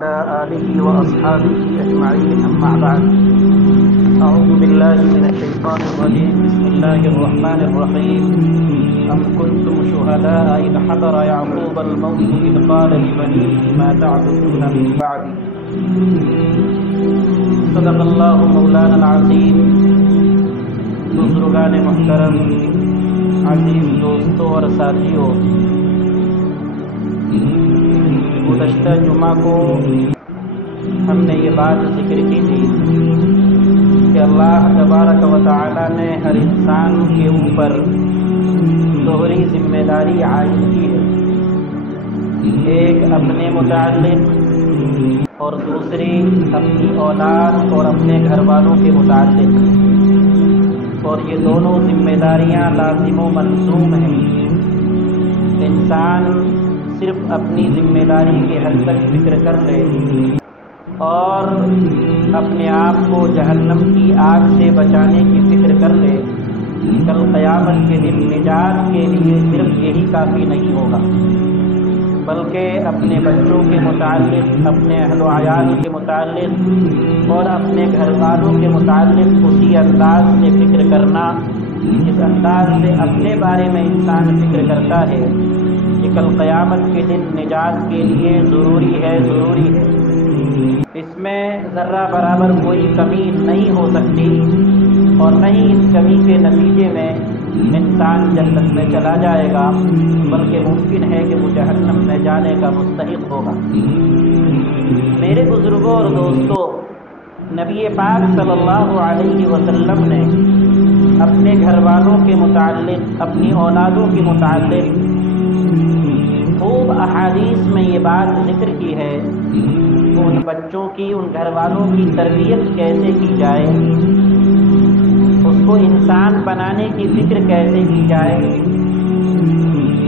وعلى آله وأصحابه أجمعين أما بعد أعوذ بالله من الشيطان الرجيم بسم الله الرحمن الرحيم أم كنتم شهداء إذ حضر يعقوب الموت إذ قال لبنيه ما تعبدون من بعدي صدق الله مولانا العظيم بزرگان محترم عزیز دوستوں اور ساتھیوں، گزشتہ جمعہ کو ہم نے یہ بات ذکر کی تھی کہ اللہ تبارک و تعالی نے ہر انسان کے اوپر دوہری ذمہ داری عائد کی ہے، ایک اپنے متعلق اور دوسری اپنی اولاد اور اپنے گھر والوں کے متعلق، اور یہ دونوں ذمہ داریاں لازم و ملزوم ہیں۔ انسان صرف اپنی ذمہ داری کے حد تک فکر کر لے اور اپنے آپ کو جہنم کی آگ سے بچانے کی فکر کر لے، کل قیامت کے دن نجات کے لیے صرف یہی کافی نہیں ہوگا، بلکہ اپنے بچوں کے متعلق، اپنے اہل و عیال کے متعلق اور اپنے گھر والوں کے متعلق اسی انداز سے فکر کرنا جس انداز سے اپنے بارے میں انسان فکر کرتا ہے کہ کل قیامت کے دن نجات کے لیے ضروری ہے۔ اس میں ذرہ برابر کوئی کمی نہیں ہو سکتی، اور نہ ہی اس کمی کے نتیجے میں انسان جنت میں چلا جائے گا، بلکہ ممکن ہے کہ وہ جہنم میں جانے کا مستحق ہوگا۔ میرے بزرگوں اور دوستوں، نبی پاک صلی اللہ علیہ وسلم نے اپنے گھر والوں کے متعلق، اپنی اولادوں کے متعلق خوب احادیث میں یہ بات ذکر کی ہے کہ ان بچوں کی، ان گھر والوں کی تربیت کیسے کی جائے، اس کو انسان بنانے کی فکر کیسے کی جائے،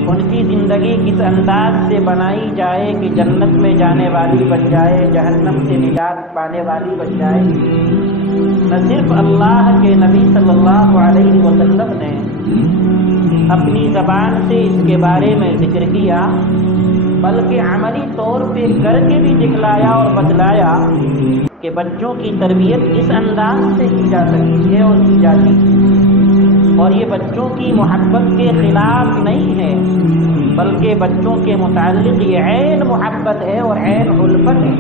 ان کی زندگی کس انداز سے بنائی جائے کہ جنت میں جانے والی بن جائے، جہنم سے نجات پانے والی بن جائے۔ نہ صرف اللہ کے نبی صلی اللہ علیہ وسلم نے اپنی زبان سے اس کے بارے میں ذکر کیا، بلکہ عملی طور پہ کر کے بھی دکھلایا اور بتلایا کہ بچوں کی تربیت اس انداز سے کی جا سکتی ہے اور کی جاتی ہے، اور یہ بچوں کی محبت کے خلاف نہیں ہے، بلکہ بچوں کے متعلق یہ عین محبت ہے اور عین الفت ہے۔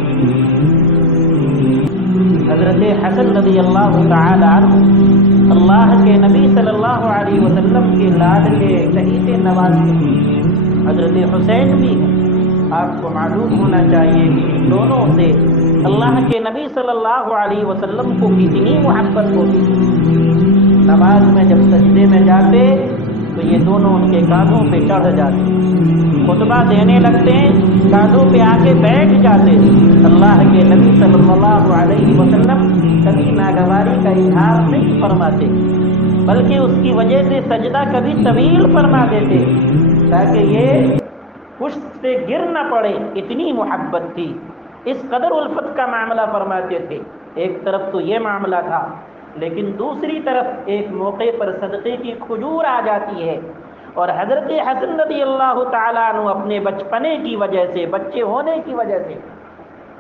حضرت حسن رضی اللہ تعالی عنہ اللہ کے نبی صلی اللہ علیہ وسلم کے لاڈلے شہید نوازے، حضرت حسین بھی ہیں۔ آپ کو معلوم ہونا چاہیے کہ ان دونوں سے اللہ کے نبی صلی اللہ علیہ وسلم کو کتنی محبت ہوتی۔ نماز میں جب سجدے میں جاتے تو یہ دونوں ان کے کاندھوں پہ چڑھ جاتے، خطبہ دینے لگتے ہیں کاندھوں پہ آ کے بیٹھ جاتے۔ اللہ کے نبی صلی اللہ علیہ وسلم کبھی ناگواری کا اظہار نہیں فرماتے، بلکہ اس کی وجہ سے سجدہ کبھی طویل فرما دیتے تاکہ یہ پشت سے گر نہ پڑے، اتنی محبت تھی، اس قدر الفت کا معاملہ فرماتے تھے۔ ایک طرف تو یہ معاملہ تھا، لیکن دوسری طرف ایک موقع پر صدقے کی کھجور آ جاتی ہے، اور حضرت حسن رضی اللہ تعالیٰ عنہ اپنے بچپنے کی وجہ سے، بچے ہونے کی وجہ سے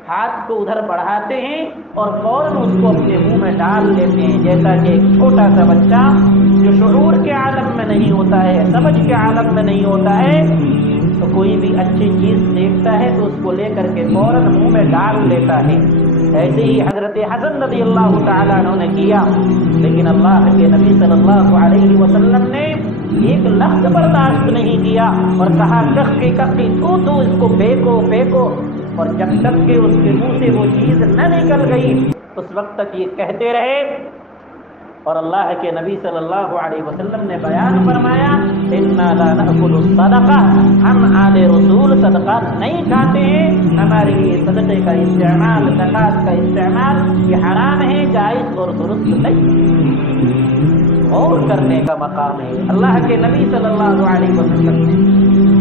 ہاتھ کو ادھر بڑھاتے ہیں اور فوراً اس کو اپنے منہ میں ڈال لیتے ہیں، جیسا کہ ایک چھوٹا سا بچہ جو شعور کے عالم میں نہیں ہوتا ہے، سمجھ کے عالم میں نہیں ہوتا ہے، تو کوئی بھی اچھی چیز دیکھتا ہے تو اس کو لے کر کے فوراً منہ میں ڈال لیتا ہے۔ ایسے ہی حضرت حسن رضی اللہ تعالیٰ عنہ نے کیا، لیکن اللہ کے نبی صلی اللہ علیہ وسلم نے ایک لفظ برداشت نہیں کیا اور کہا کخی کخی تو اس کو پھینکو، اور جب تک کہ اس کے منہ سے وہ چیز نہ نکل گئی اس وقت تک یہ کہتے رہے، اور اللہ کے نبی صلی اللہ علیہ وسلم نے بیان فرمایا انا لا ناکل الصدقہ، ہم آل رسول صدقہ نہیں کھاتے ہیں، ہمارے لیے صدقے کا استعمال، زکوٰۃ کا استعمال یہ حرام ہے، جائز اور درست نہیں۔ غور کرنے کا مقام ہے۔ اللہ کے نبی صلی اللہ علیہ وسلم نے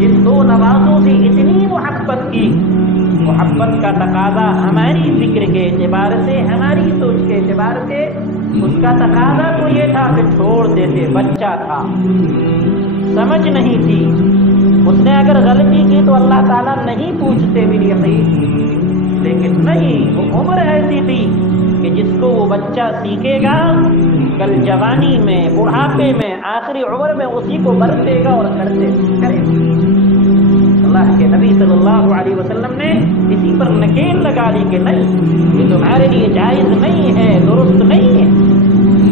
جن دو نوازوں سے اتنی محبت کی، محبت کا تقاضا ہماری فکر کے اعتبار سے، ہماری سوچ کے اعتبار سے اس کا تقاضا تو یہ تھا کہ چھوڑ دیتے، بچہ تھا، سمجھ نہیں تھی، اس نے اگر غلطی کی تو اللہ تعالیٰ نہیں پوچھتے بالیقین، لیکن نہیں، وہ عمر ایسی تھی کہ جس کو وہ بچہ سیکھے گا کل جوانی میں، بڑھاپے میں، آخری عمر میں اسی کو برتے گا اور کرے گا۔ اللہ کے نبی صلی اللہ علیہ وسلم نے اسی پر نکیل لگا لی کہ نہیں، یہ تمہارے لیے جائز نہیں ہے، درست نہیں ہے۔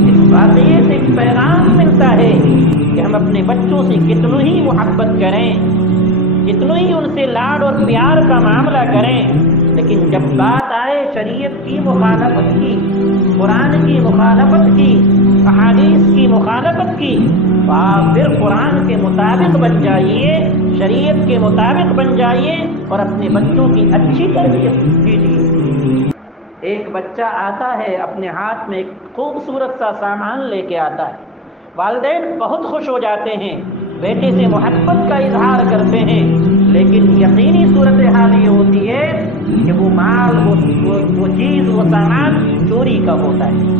اس واقعے سے ایک پیغام ملتا ہے کہ ہم اپنے بچوں سے کتنی ہی محبت کریں، کتنی ہی ان سے لاڈ اور پیار کا معاملہ کریں، لیکن جب بات آئے شریعت کی مخالفت کی، قرآن کی مخالفت کی، احادیث کی مخالفت کی، تو آپ پھر قرآن کے مطابق بن جائیے، شریعت کے مطابق بن جائیے اور اپنے بچوں کی اچھی تربیت کیجیے۔ ایک بچہ آتا ہے اپنے ہاتھ میں ایک خوبصورت سا سامان لے کے آتا ہے، والدین بہت خوش ہو جاتے ہیں، بیٹے سے محبت کا اظہار کرتے ہیں، لیکن یقینی صورتحال یہ ہوتی ہے کہ وہ مال، وہ چیز، وہ سامان چوری کا ہوتا ہے،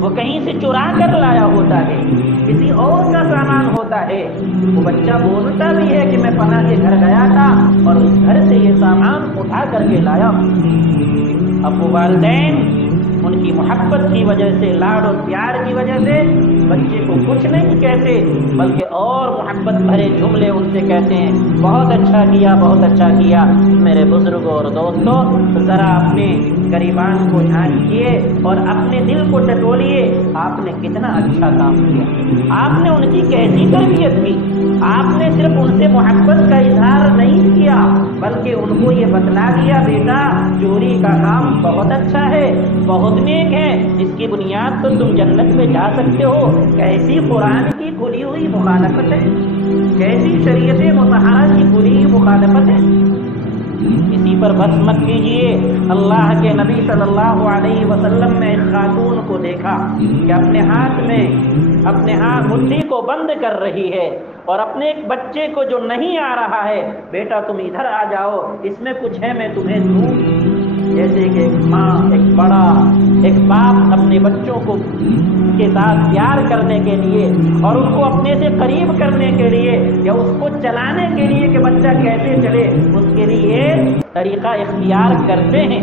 وہ کہیں سے چرا کر لایا ہوتا ہے، کسی اور کا سامان ہوتا ہے۔ وہ بچہ بولتا بھی ہے کہ میں پناہ کے گھر گیا تھا اور اس گھر سے یہ سامان اٹھا کر کے لایا۔ اب وہ والدین ان کی محبت کی وجہ سے، لاڈ اور پیار کی وجہ سے بچے کو کچھ نہیں کہتے، بلکہ اور محبت بھرے جملے ان سے کہتے ہیں، بہت اچھا کیا، بہت اچھا کیا۔ میرے بزرگوں اور دوستوں، ذرا اپنے گریبان کو جھانکیے اور اپنے دل کو ٹٹولیے، آپ نے کتنا اچھا کام کیا، آپ نے ان کی کیسی تربیت کی، آپ نے صرف ان سے محبت کا اظہار نہیں کیا بلکہ ان کو یہ بتلا دیا، بیٹا چوری کا کام بہت اچھا ہے، بہت نیک ہے، اس کی بنیاد تو تم جنت میں جا سکتے ہو۔ کیسی قرآن کی کھلی ہوئی مخالفت ہے، کیسی شریعت مطہرہ کی کھلی ہوئی مخالفت ہے۔ اسی پر بس مت کیجیے۔ اللہ کے نبی صلی اللہ علیہ وسلم نے ایک خاتون کو دیکھا کہ اپنے ہاتھ مٹھی کو بند کر رہی ہے اور اپنے ایک بچے کو جو نہیں آ رہا ہے، بیٹا تم ادھر آ جاؤ، اس میں کچھ ہے میں تمہیں دوں۔ جیسے کہ ایک ماں، ایک بڑا، ایک باپ اپنے بچوں کو کے ساتھ پیار کرنے کے لیے اور اس کو اپنے سے قریب کرنے کے لیے یا اس کو چلانے کے لیے کہ بچہ کیسے چلے، اس کے لیے طریقہ اختیار کرتے ہیں۔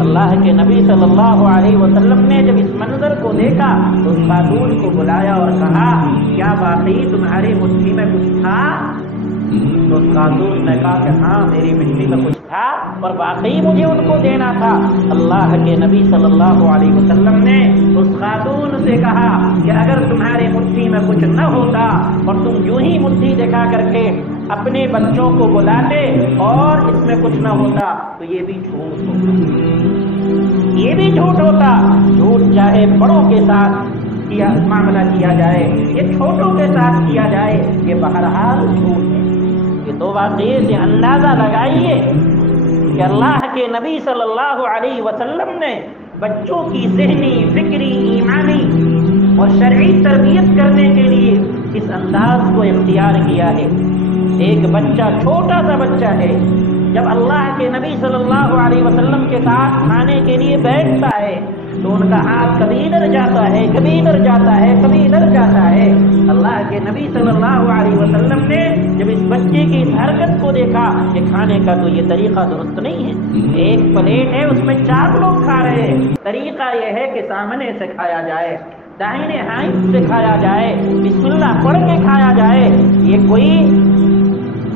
اللہ کے نبی صلی اللہ علیہ وسلم نے جب اس منظر کو دیکھا تو اس خاتون کو بلایا اور کہا، کیا واقعی تمہاری مٹھی میں کچھ تھا؟ تو اس خاتون نے کہا کہ ہاں میری مٹھی میں کچھ تھا اور واقعی مجھے ان کو دینا تھا۔ اللہ کے نبی صلی اللہ علیہ وسلم نے اس خاتون سے کہا کہ اگر تمہاری مٹھی میں کچھ نہ ہوتا اور تم یوں ہی مٹھی دکھا کر کے اپنے بچوں کو بلاتے اور اس میں کچھ نہ ہوتا تو یہ بھی جھوٹ ہوتا، یہ بھی جھوٹ ہوتا۔ جھوٹ چاہے بڑوں کے ساتھ معاملہ کیا جائے یا چھوٹوں کے ساتھ کیا جائے، یہ بہرحال جھوٹ ہے۔ یہ دو واقعے سے اندازہ لگائیے کہ اللہ کے نبی صلی اللہ علیہ وسلم نے بچوں کی ذہنی، فکری، ایمانی اور شرعی تربیت کرنے کے لیے اس انداز کو اختیار کیا ہے۔ ایک بچہ، چھوٹا سا بچہ ہے، جب اللہ کے نبی صلی اللہ علیہ وسلم کے ساتھ کھانے کے لیے بیٹھتا ہے تو ان کا ہاتھ کبھی ادھر جاتا ہے، کبھی ادھر جاتا ہے، کبھی ادھر جاتا ہے۔ اللہ کے نبی صلی اللہ علیہ وسلم نے جب اس بچے کی اس حرکت کو دیکھا کہ کھانے کا تو یہ طریقہ درست نہیں ہے، ایک پلیٹ ہے اس میں 4 لوگ کھا رہے ہیں، طریقہ یہ ہے کہ سامنے سے کھایا جائے، داہنے ہاتھ سے کھایا جائے، بسم اللہ پڑھ کے کھایا جائے، یہ کوئی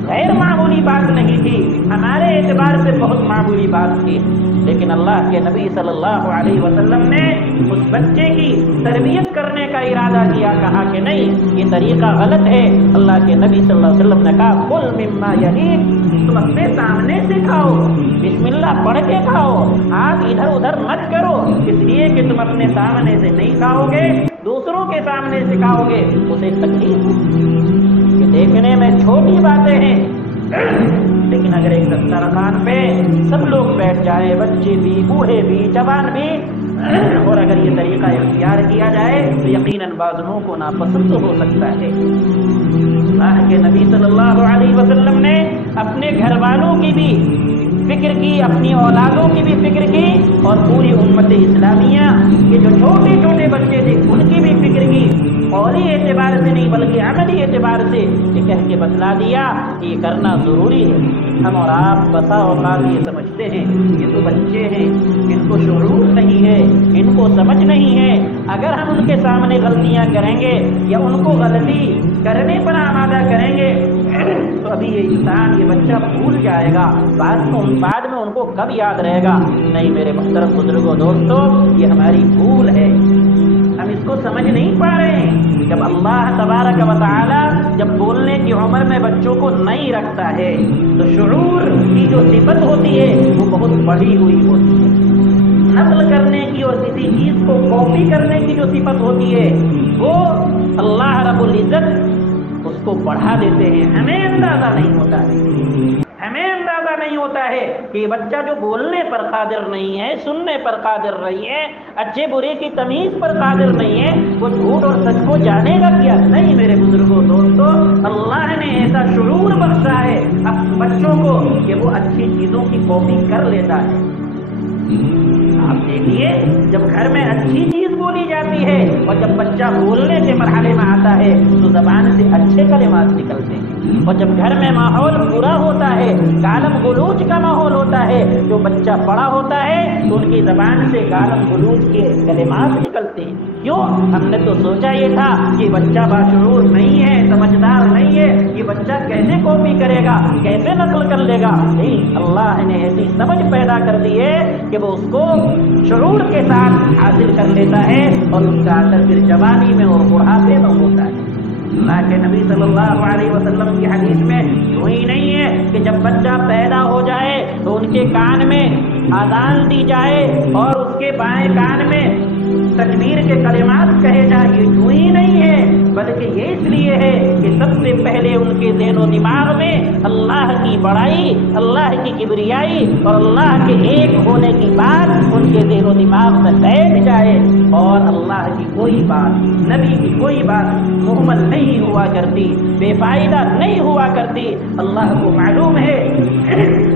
غیر معمولی بات نہیں تھی، ہمارے اعتبار سے بہت معمولی بات تھی، لیکن اللہ کے نبی صلی اللہ علیہ وسلم نے اس بچے کی تربیت کرنے کا ارادہ کیا، کہا کہ نہیں یہ طریقہ غلط ہے۔ اللہ کے نبی صلی اللہ علیہ وسلم نے کہا، کل مما یلیک، تم اپنے سامنے سے کھاؤ، بسم اللہ پڑھ کے کھاؤ، ہاتھ ادھر ادھر مت کرو، اس لیے کہ تم اپنے سامنے سے نہیں کھاؤ گے، دوسروں کے سامنے سے کھاؤ گے، اسے تکلیف ہوگی۔ یہ دیکھنے میں چھوٹی باتیں ہیں، لیکن اگر ایک دسترخوان پہ سب لوگ بیٹھ جائے، بچے بھی، بوڑھے بھی، جوان بھی، اور اگر یہ طریقہ اختیار کیا جائے تو یقیناً بعضوں کو ناپسند ہو سکتا ہے۔ اللہ کے نبی صلی اللہ علیہ وسلم نے اپنے گھر والوں کی بھی فکر کی، اپنی اولادوں کی بھی فکر کی اور پوری امت اسلامیہ کے جو چھوٹے چھوٹے بچے تھے ان کی بھی فکر کی، قولی اعتبار سے نہیں بلکہ عملی اعتبار سے یہ کہہ کے بتلا دیا کہ یہ کرنا ضروری ہے۔ ہم اور آپ بسا اوقات یہ سمجھتے سمجھتے ہیں یہ تو بچے ہیں، ان کو شعور نہیں ہے، ان کو سمجھ نہیں ہے۔ اگر ہم ان کے سامنے غلطیاں کریں گے یا ان کو غلطی کرنے پر آمادہ کریں گے تو ابھی یہ انسان، یہ بچہ بھول جائے گا، بعد میں ان کو کب یاد رہے گا؟ نہیں میرے محترم بزرگوں، دوستوں، یہ ہماری بھول ہے، ہم اس کو سمجھ نہیں پا رہے ہیں۔ جب اللہ تبارک و تعالی جب بولنے کی عمر میں بچوں کو نہیں رکھتا ہے تو شعور کی جو صفت ہوتی ہے وہ بہت بڑھی ہوئی ہوتی ہے۔ نقل کرنے کی اور کسی چیز کو کاپی کرنے کی جو صفت ہوتی ہے وہ اللہ رب العزت اس کو بڑھا دیتے ہیں۔ ہمیں اندازہ نہیں ہوتا ہے کہ یہ بچہ جو بولنے پر قادر نہیں ہے، سننے پر قادر نہیں ہے، اچھے برے کی تمیز پر قادر نہیں ہے، وہ جھوٹ اور سچ کو جانے گا کیا؟ نہیں میرے بزرگوں، دوستوں، اللہ نے ایسا شعور بخشا ہے اب بچوں کو کہ وہ اچھی چیزوں کی کاپی کر لیتا ہے۔ آپ دیکھیے جب گھر میں اچھی چیز بولی جاتی ہے اور جب بچہ بولنے کے مرحلے میں آتا ہے تو زبان سے اچھے کلمات نکلتے ہیں، اور جب گھر میں ماحول برا ہوتا ہے، گالم گلوچ کا ماحول ہوتا ہے، جو بچہ بڑا ہوتا ہے تو ان کی زبان سے گالم گلوچ کے کلمات نکلتے ہیں۔ کیوں؟ ہم نے تو سوچا یہ تھا کہ بچہ باشعور نہیں ہے، سمجھدار نہیں ہے، یہ بچہ کیسے کاپی کرے گا، کیسے نقل کر لے گا؟ نہیں، اللہ نے ایسی سمجھ پیدا کر دی ہے کہ وہ اس کو شعور کے ساتھ حاصل کر لیتا ہے اور اس کا اثر پھر جوانی میں اور بڑھاپے میں ہوتا ہے۔ اللہ کے نبی صلی اللہ علیہ وسلم کی حدیث میں یوں ہی نہیں ہے کہ جب بچہ پیدا ہو جائے تو ان کے کان میں اذان دی جائے اور اس کے بائیں کان میں تکبیر کے کلمات کہے جائیں، یہ یوں ہی نہیں ہے، بلکہ یہ اس لیے ہے کہ سب سے پہلے ان کے ذہن و دماغ میں اللہ کی بڑائی، اللہ کی کبریائی اور اللہ کے ایک ہونے کی بات ان کے ذہن و دماغ میں بیٹھ جائے، اور اللہ کی کوئی بات، نبی کی کوئی بات مہمل نہیں ہوا کرتی، بے فائدہ نہیں ہوا کرتی۔ اللہ کو معلوم ہے،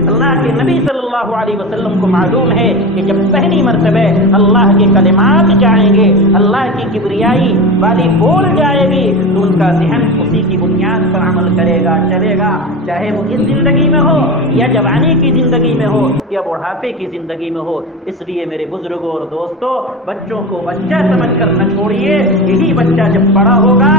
اللہ کے نبی صلی اللہ علیہ وسلم کو معلوم ہے کہ جب پہلی مرتبہ اللہ کے کلمات جائیں گے، اللہ کی کبریائی والی بول جائے گی تو ان کا ذہن اسی کی بنیاد پر عمل کرے گا، چلے گا، چاہے وہ اس زندگی میں ہو یا جوانی کی زندگی میں ہو یا بڑھاپے کی زندگی میں ہو۔ اس لیے میرے بزرگوں اور دوستوں، بچوں کو بچہ سمجھ کر نہ چھوڑیے، یہی بچہ جب بڑا ہوگا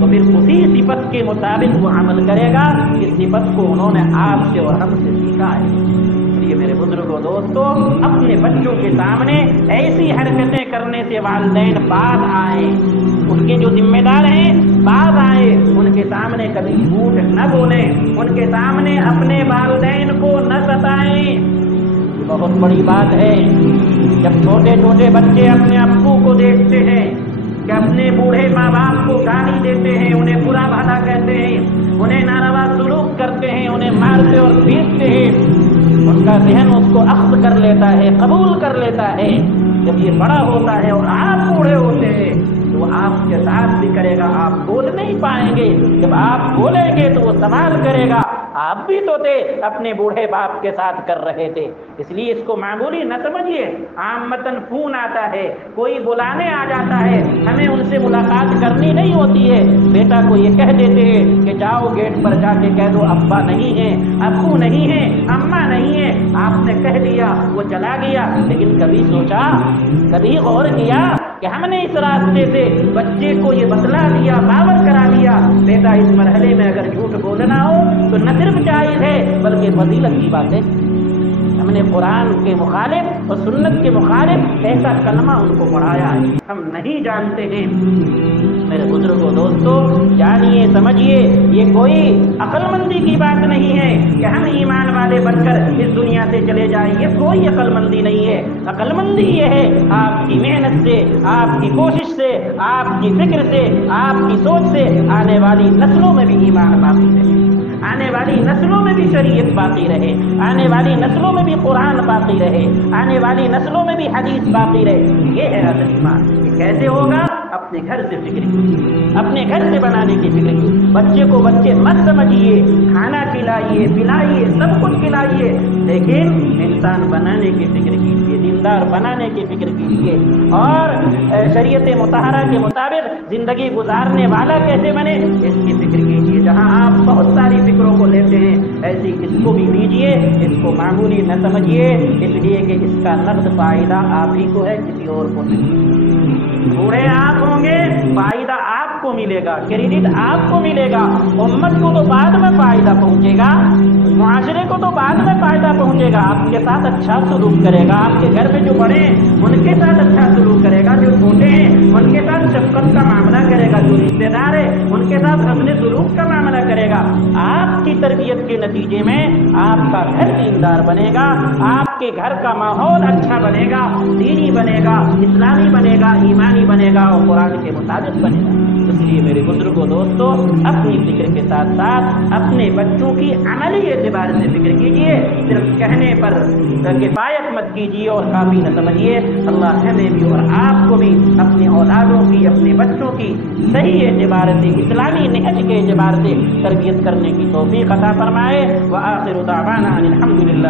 تو پھر اسی صفت کے مطابق وہ عمل کرے گا جس صفت کو انہوں نے آپ سے اور ہم سے سیکھا ہے۔ اس لیے میرے بزرگوں دوستوں، اپنے بچوں کے سامنے ایسی حرکتیں کرنے سے والدین باز آئیں، ان کے جو ذمہ دار ہیں باز آئیں، ان کے سامنے کبھی جھوٹ نہ بولیں، ان کے سامنے اپنے والدین کو نہ ستائیں۔ بہت بڑی بات ہے جب چھوٹے چھوٹے بچے اپنے ابو کو دیکھتے ہیں کہ اپنے بوڑھے ماں باپ کو گالی دیتے ہیں، انہیں برا بھلا کہتے ہیں، انہیں ناروا سلوک کرتے ہیں، انہیں مارتے اور پیٹتے ہیں، ان کا ذہن اس کو اخذ کر لیتا ہے، قبول کر لیتا ہے۔ جب یہ بڑا ہوتا ہے اور آپ بوڑھے ہوتے ہیں تو وہ آپ کے ساتھ بھی کرے گا، آپ بول نہیں پائیں گے، جب آپ بولیں گے تو وہ سوال کرے گا، آپ بھی تو تھے، اپنے بوڑھے باپ کے ساتھ کر رہے تھے۔ اس لیے اس کو معمولی نہ سمجھیے، عامتاً فون آتا ہے، کوئی بلانے آ جاتا ہے، ہمیں ان سے ملاقات کرنی نہیں ہوتی ہے، بیٹا کو یہ کہہ دیتے ہیں کہ جاؤ گیٹ پر جا کے کہہ دو ابا نہیں ہے، ابو نہیں ہے، اماں نہیں ہے، آپ نے کہہ دیا، وہ چلا گیا۔ لیکن کبھی سوچا، کبھی غور کیا کہ ہم نے اس راستے سے بچے کو یہ بتلا دیا، باور کرا دیا، بیٹا اس مرحلے میں اگر جھوٹ بولنا ہو تو نہ صرف جائز ہے بلکہ فضیلت کی بات ہے۔ ہم نے قرآن کے مخالف اور سنت کے مخالف ایسا کلمہ ان کو پڑھایا ہے، ہم نہیں جانتے ہیں۔ میرے بزرگوں دوستوں، جانیے سمجھیے، یہ کوئی عقل مندی کی بات نہیں ہے کہ ہم ایمان والے بن کر اس دنیا سے چلے جائیں، یہ کوئی عقل مندی نہیں ہے۔ عقل مندی یہ ہے آپ کی محنت سے، آپ کی کوشش سے، آپ کی فکر سے، آپ کی سوچ سے آنے والی نسلوں میں بھی ایمان باقی رہے، آنے والی نسلوں میں بھی شریعت باقی رہے، آنے والی نسلوں میں بھی قرآن باقی رہے، آنے والی نسلوں میں بھی حدیث باقی رہے۔ یہ ہے اصل ایمان۔ یہ کیسے ہوگا؟ اپنے گھر سے فکر کیجیے، اپنے گھر سے بنانے کی فکر کیجیے۔ بچے کو بچے مت سمجھیے، کھانا کھلائیے، پلائیے، سب کچھ کھلائیے، لیکن انسان بنانے کی فکر کیجیے، دیندار بنانے کی فکر کیجیے، اور شریعت مطہرہ کے مطابق زندگی گزارنے والا کیسے بنے اس کی فکر کیجیے۔ جہاں آپ بہت ساری فکروں کو لیتے ہیں، ایسی اس کو بھی لیجیے، اس کو معمولی نہ سمجھیے، اس لیے کہ اس کا نقد فائدہ آپ ہی کو ہے، کسی اور کو نہیں۔ بوڑھے آپ ہوں گے، فائدہ آپ کو ملے گا، کریڈٹ آپ کو ملے گا، امت کو تو بعد میں فائدہ پہنچے گا، معاشرے کو تو بعد میں فائدہ پہنچے گا۔ آپ کے ساتھ اچھا سلوک کرے گا، آپ کے گھر میں جو بڑے ہیں ان کے ساتھ اچھا سلوک کرے گا، جو چھوٹے ہیں ان کے ساتھ شفقت کا معاملہ کرے گا، جو رشتے دار ہے ان کے ساتھ حسن سلوک کا معاملہ کرے گا۔ آپ کی تربیت کے نتیجے میں آپ کا گھر دیندار بنے گا، آپ کے گھر کا ماحول اچھا بنے گا، دینی بنے گا، اسلامی بنے گا، ایمانی بنے گا اور قرآن کے مطابق بنے گا۔ اس لیے میرے بزرگوں دوستوں، اپنی فکر کے ساتھ ساتھ اپنے بچوں کی عملی اعتبار سے فکر کیجیے، صرف کہنے پر کفایت مت کیجیے اور کافی نہ سمجھیے۔ اللہ ہمیں بھی اور آپ کو بھی اپنے اولادوں کی، اپنے بچوں کی صحیح اعتبار سے، اسلامی نہج کے اعتبار سے تربیت کرنے کی توفیق عطا فرمائے۔ وآخر دعوانا ان الحمد للہ۔